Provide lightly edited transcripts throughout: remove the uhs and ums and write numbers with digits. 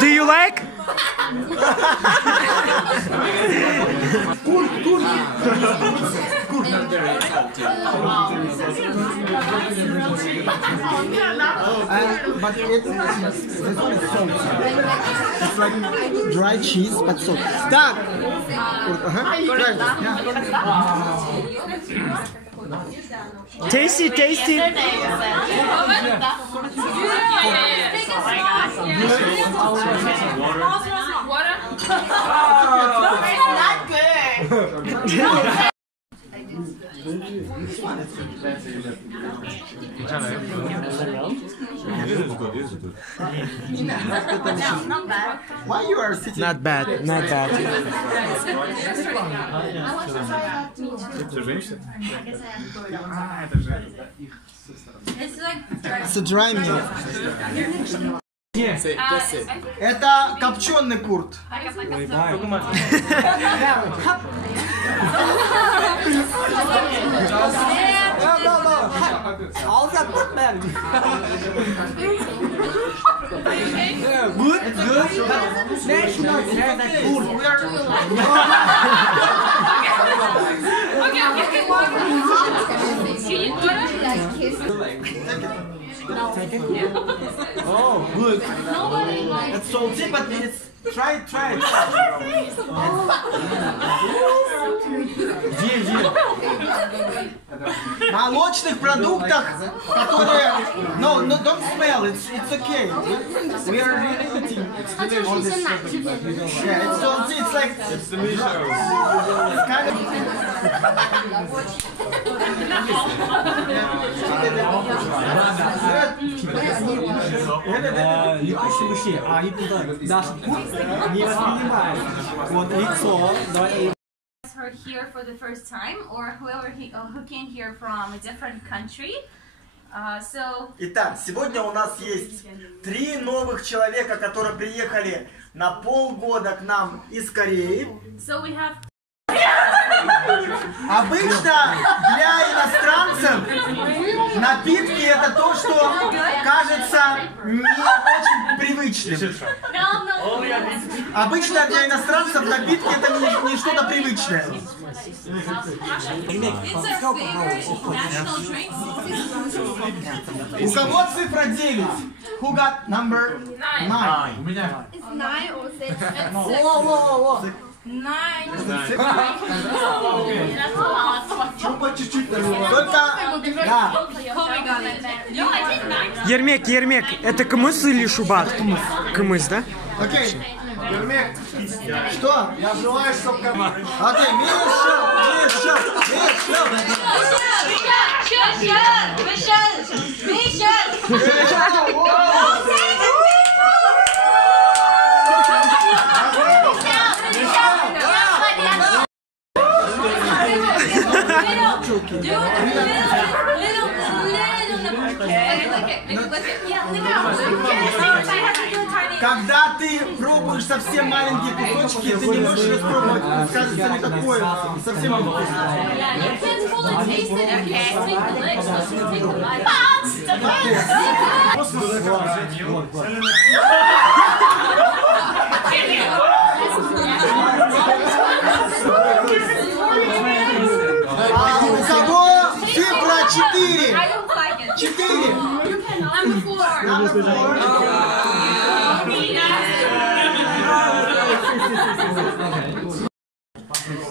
Do you like? But it's like dry cheese, but salt. Так. Tasty, tasty. Why you are sitting? Not bad, not bad. It's a dry meat. Это копченый курт. Oh, good. It's salty, but it's try it. Молочных продуктах, которые, no, don't smell. It's okay. We are really eating. Yeah, it's salty. It's like it's delicious. It's kind of. Heard here for the first time, or whoever who came here from a different country. Итак, сегодня у нас есть 3 новых человека, которые приехали на полгода к нам из Кореи. So we have. Обычно для иностранцев напитки это то, что кажется не очень привычным. Обычно для иностранцев напитки это не что-то привычное. У кого цифра 9? Who got number 9? У меня. It's 9 or 6. Во. 9. Чуть-чуть. Только, да. Ермек, это кымыс или шубат? Кымыс, да? Окей. Ермек, что? Я желаю, чтобы команда. Окей, Миша. Когда ты пробуешь совсем маленькие кусочки, ты не можешь распробовать, кажется, не такое, совсем у кого цифра 4? 4.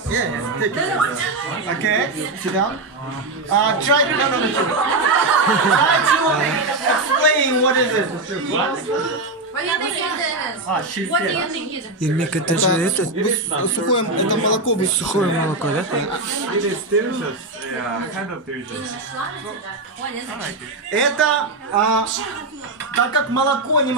Yeah, take it. Okay, sit down. Try to explain what is it. What do you think it is? What do you think it is? Ермек, это же это... Сухое, это молоко. Сухое молоко, да? Это, так как молоко не...